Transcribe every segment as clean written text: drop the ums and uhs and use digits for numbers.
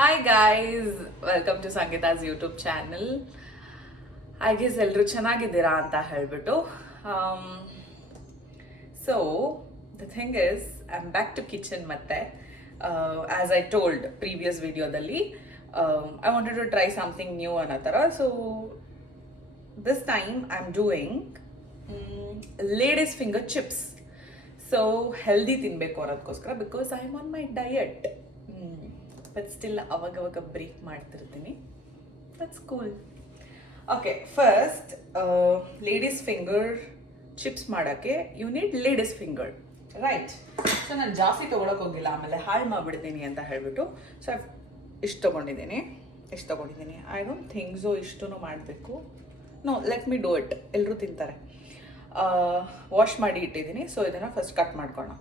Hi guys, welcome to Sangeeta's YouTube channel. I guess ಎಲ್ಲರೂ ಚೆನ್ನಾಗಿದ್ದೀರಾ ಅಂತ ಹೇಳ್ಬಿಟ್ಟು. So the thing is I am back to kitchen. ಮತ್ತೆ as I told previous ವಿಡಿಯೋದಲ್ಲಿ I wanted to try something new ಅನ್ನೋ ಥರ. So this time I am doing ladies finger chips. So healthy ತಿನ್ನಬೇಕು ಅನ್ನೋದಕ್ಕೋಸ್ಕರ, because I am on my diet. But still ಅವಾಗವಾಗ break ಮಾಡ್ತಿರ್ತೀನಿ. That's cool. Okay, first ladies finger chips ಮಾಡೋಕ್ಕೆ you need ladies finger, right? So ನಾನು ಜಾಸ್ತಿ ತೊಗೊಳಕ್ಕೆ ಹೋಗಿಲ್ಲ, ಆಮೇಲೆ ಹಾಳು ಮಾಡಿಬಿಡ್ತೀನಿ ಅಂತ ಹೇಳಿಬಿಟ್ಟು. ಸೊ ಇಷ್ಟು ತೊಗೊಂಡಿದ್ದೀನಿ. ಐ ಡೋಂಟ್ ಥಿಂಕ್ ಸೊ ಇಷ್ಟೂ ಮಾಡಬೇಕು. No, let me do it. ಎಲ್ಲರೂ ತಿಂತಾರೆ. ವಾಶ್ ಮಾಡಿ ಇಟ್ಟಿದ್ದೀನಿ. ಸೊ ಇದನ್ನು ಫಸ್ಟ್ ಕಟ್ ಮಾಡ್ಕೊಳ್ಳೋಣ.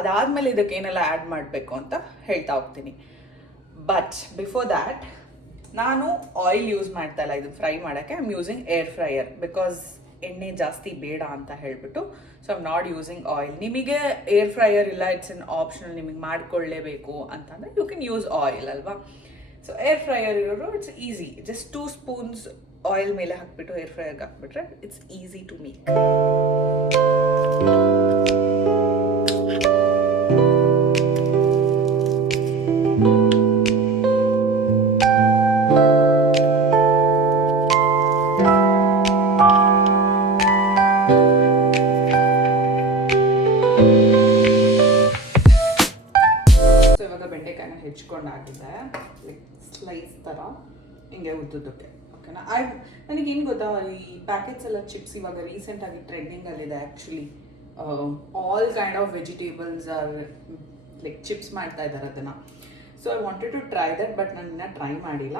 ಅದಾದಮೇಲೆ ಇದಕ್ಕೆ ಏನೆಲ್ಲ ಆ್ಯಡ್ ಮಾಡಬೇಕು ಅಂತ ಹೇಳ್ತಾ ಹೋಗ್ತೀನಿ. ಬಟ್ ಬಿಫೋರ್ ದ್ಯಾಟ್, ನಾನು ಆಯಿಲ್ ಯೂಸ್ ಮಾಡ್ತಾ ಇಲ್ಲ ಇದು ಫ್ರೈ ಮಾಡೋಕ್ಕೆ. I am using air fryer, because ಎಣ್ಣೆ ಜಾಸ್ತಿ ಬೇಡ ಅಂತ ಹೇಳಿಬಿಟ್ಟು. So I am not using oil. ನಿಮಗೆ ಏರ್ ಫ್ರೈಯರ್ ಇಲ್ಲ, ಇಟ್ಸ್ ಎನ್ ಆಪ್ಷನಲ್, ನಿಮಗೆ ಮಾಡ್ಕೊಳ್ಳೇಬೇಕು ಅಂತಂದರೆ ಯು ಕ್ಯಾನ್ ಯೂಸ್ ಆಯಿಲ್ ಅಲ್ವಾ. ಸೊ ಏರ್ ಫ್ರೈಯರ್ ಇರೋರು it's easy. Just 2 spoons oil ಮೇಲೆ ಹಾಕ್ಬಿಟ್ಟು ಏರ್ ಫ್ರೈಯರ್ಗೆ ಹಾಕ್ಬಿಟ್ರೆ ಇಟ್ಸ್ ಈಸಿ ಟು ಮೇಕ್. ಹೆಚ್ಕೊಂಡಾಗಿದೆ, ಲೈಕ್ ಸ್ಲೈಸ್ ಥರ ಹಿಂಗೆ ಉದ್ದುದಕ್ಕೆ. ಓಕೆನಾ? ನನಗೇನು ಗೊತ್ತಾ, ಈ ಪ್ಯಾಕೆಟ್ಸ್ ಎಲ್ಲ ಚಿಪ್ಸ್ ಇವಾಗ ರೀಸೆಂಟಾಗಿ ಟ್ರೆಂಡಿಂಗಲ್ಲಿದೆ actually. All kind of vegetables are like chips ಮಾಡ್ತಾ ಇದ್ದಾರೆ ಅದನ್ನು. So I wanted to try that, but ನಾನು ಇನ್ನೂ ಟ್ರೈ ಮಾಡಿಲ್ಲ.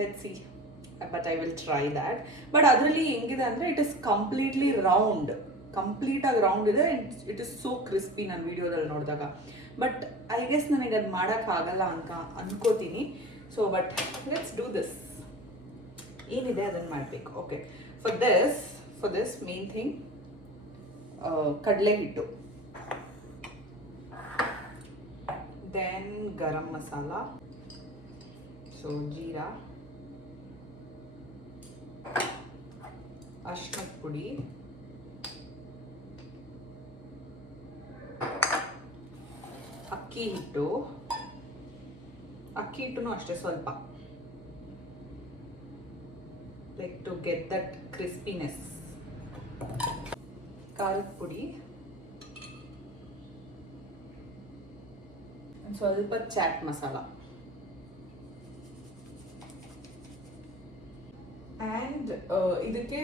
Let see, but I will try that. But ಅದರಲ್ಲಿ ಹೆಂಗಿದೆ ಅಂದರೆ ಇಟ್ ಇಸ್ ಕಂಪ್ಲೀಟ್ಲಿ ಕಂಪ್ಲೀಟಾಗಿ ರೌಂಡ್ ಇದೆ. ಇಟ್ ಇಸ್ ಸೋ ಕ್ರಿಸ್ಪಿ ನಾನು ವಿಡಿಯೋದಲ್ಲಿ ನೋಡಿದಾಗ. ಬಟ್ ಐ ಗೆಸ್ ನನಗೆ ಅದು ಮಾಡೋಕ್ಕಾಗಲ್ಲ ಅಂತ ಅನ್ಕೋತೀನಿ. So but let's do this. ಏನಿದೆ ಅದನ್ನು ಮಾಡಬೇಕು. Okay, for this main thing, ಕಡಲೆ ಹಿಟ್ಟು, ದೆನ್ ಗರಂ ಮಸಾಲ, ಸೊ ಜೀರಾ, ಅರಿಶಿಣದ ಪುಡಿ, ಅಕ್ಕಿ ಹಿಟ್ಟು ಅಷ್ಟೇ ಸ್ವಲ್ಪ, like to get that crispiness. ಖಾರದ ಪುಡಿ, ಸ್ವಲ್ಪ ಚಾಟ್ ಮಸಾಲ, ಆ್ಯಂಡ್ ಇದಕ್ಕೆ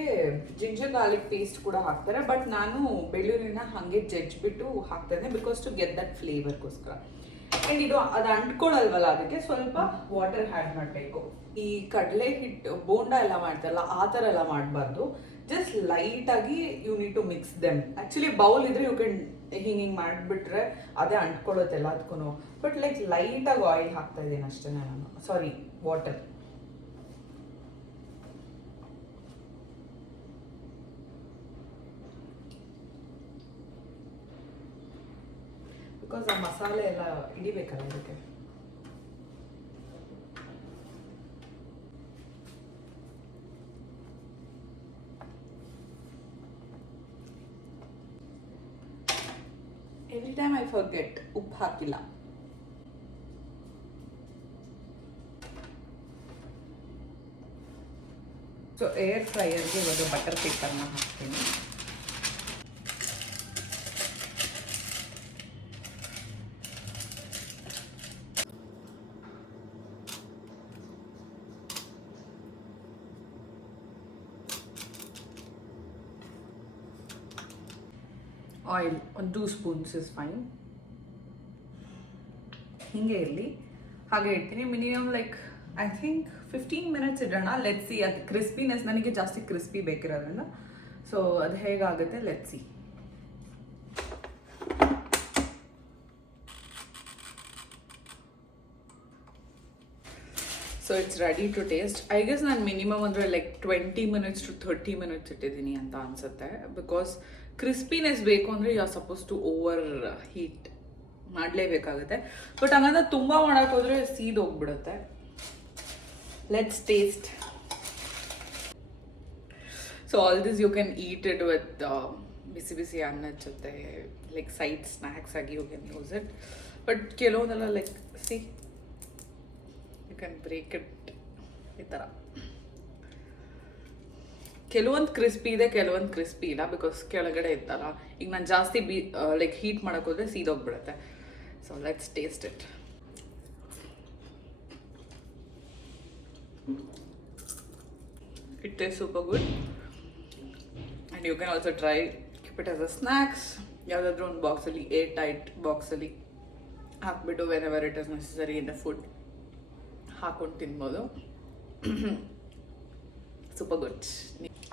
ಜಿಂಜರ್ ಗಾರ್ಲಿಕ್ ಪೇಸ್ಟ್ ಕೂಡ ಹಾಕ್ತಾರೆ. ಬಟ್ ನಾನು ಬೆಳ್ಳುಳ್ಳಿನ ಹಾಗೆ ಜಜ್ಜಿಬಿಟ್ಟು ಹಾಕ್ತೇನೆ, ಬಿಕಾಸ್ ಟು ಗೆಟ್ ದಟ್ ಫ್ಲೇವರ್ಗೋಸ್ಕರ. ಆ್ಯಂಡ್ ಅದು ಅಂಟ್ಕೊಳ್ಳಲ್ವಲ್ಲ, ಅದಕ್ಕೆ ಸ್ವಲ್ಪ ವಾಟರ್ ಆ್ಯಡ್ ಮಾಡಬೇಕು. ಈ ಕಡಲೆ ಹಿಟ್ಟು ಬೋಂಡ ಎಲ್ಲ ಮಾಡ್ತಾರಲ್ಲ, ಆ ಥರ ಎಲ್ಲ ಮಾಡಬಾರ್ದು. ಜಸ್ಟ್ ಲೈಟಾಗಿ you need to mix them. Actually bowl ಇದ್ರೆ ಯು ಕ್ಯಾನ್ ಹಿಂಗೆ ಮಾಡಿಬಿಟ್ರೆ ಅದೇ ಅಂಟ್ಕೊಳ್ಳುತ್ತೆ ಎಲ್ಲದಕ್ಕೂ. ಬಟ್ ಲೈಕ್ ಲೈಟಾಗಿ ಆಯಿಲ್ ಹಾಕ್ತಾ ಇದ್ದೀನಿ ಅಷ್ಟೇ ನಾನು. ಸಾರಿ, ವಾಟರ್. ಬಿಕಾಸ್ ಆ ಮಸಾಲೆ ಎಲ್ಲ ಹಿಡಿಬೇಕಲ್ಲ ಇದಕ್ಕೆ. ಎವ್ರಿ ಟೈಮ್ ಐ ಫರ್ಗೆಟ್, ಉಪ್ಪು ಹಾಕಿಲ್ಲ. ಸೊ ಏರ್ ಫ್ರೈಯರ್ಗೆ ಇವಾಗ ಬಟರ್ ಪೇಪರ್ನ ಹಾಕ್ತೀನಿ. ಆಯಿಲ್ ಒಂದು 2 ಸ್ಪೂನ್ಸ್ ಇಸ್ ಫೈನ್. ಹಿಂಗೆ ಇರಲಿ, ಹಾಗೆ ಇಡ್ತೀನಿ. Minimum like I think 15 minutes ಇಡೋಣ. Let see. ಅದು ಕ್ರಿಸ್ಪಿನೆಸ್ ನನಗೆ ಜಾಸ್ತಿ ಕ್ರಿಸ್ಪಿ ಬೇಕಿರೋದ್ರಿಂದ. ಸೊ ಅದು ಹೇಗಾಗುತ್ತೆ let see. So it's ready to taste. I guess ನಾನು ಮಿನಿಮಮ್ ಅಂದರೆ ಲೈಕ್ 20 ಮಿನಿಟ್ಸ್ ಟು 30 ಮಿನಿಟ್ಸ್ ಇಟ್ಟಿದ್ದೀನಿ ಅಂತ ಅನಿಸುತ್ತೆ. ಬಿಕಾಸ್ ಕ್ರಿಸ್ಪಿನೆಸ್ ಬೇಕು ಅಂದರೆ you are suppose to over heat ಮಾಡಲೇಬೇಕಾಗುತ್ತೆ. ಬಟ್ ಹಂಗಂದ್ರೆ ತುಂಬ ಮಾಡೋಕೆ ಹೋದರೆ ಸೀದೋಗ್ಬಿಡುತ್ತೆ. Let's taste. So all this you can eat it with ಬಿಸಿ ಬಿಸಿ ಅನ್ನದ ಜೊತೆ, ಲೈಕ್ ಸೈಡ್ ಸ್ನ್ಯಾಕ್ಸ್ ಆಗಿ you can use it. But ಕೆಲವೊಂದೆಲ್ಲ like see you can break it ಈ ಥರ. ಕೆಲವೊಂದು ಕ್ರಿಸ್ಪಿ ಇದೆ, ಕೆಲವೊಂದು ಕ್ರಿಸ್ಪಿ ಇಲ್ಲ, ಬಿಕಾಸ್ ಕೆಳಗಡೆ ಇತ್ತಲ್ಲ. ಈಗ ನಾನು ಜಾಸ್ತಿ ಲೈಕ್ ಹೀಟ್ ಮಾಡೋಕೆ ಹೋದರೆ ಸೀದೋಗ್ಬಿಡುತ್ತೆ. So let's taste it. It tastes super good, and you can also try keep it as a snacks. ಯಾವುದಾದ್ರೂ ಒಂದು ಬಾಕ್ಸಲ್ಲಿ, ಏರ್ ಟೈಟ್ ಬಾಕ್ಸಲ್ಲಿ ಹಾಕ್ಬಿಟ್ಟು whenever it is necessary in the food ಹಾಕೊಂಡು ತಿನ್ಬೋದು. Super good.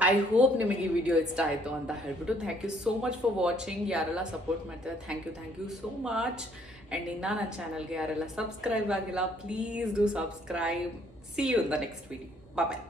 ಐ ಹೋಪ್ ನಿಮಗೆ ಈ video ಇಷ್ಟ ಆಯಿತು ಅಂತ ಹೇಳ್ಬಿಟ್ಟು thank you so much for watching. ಯಾರೆಲ್ಲ ಸಪೋರ್ಟ್ ಮಾಡ್ತಾರೆ thank you so much. And ಇನ್ನು ನನ್ನ ಚಾನಲ್ಗೆ ಯಾರೆಲ್ಲ ಸಬ್ಸ್ಕ್ರೈಬ್ ಆಗಿಲ್ಲ, please do subscribe. See you in the next video. Bye.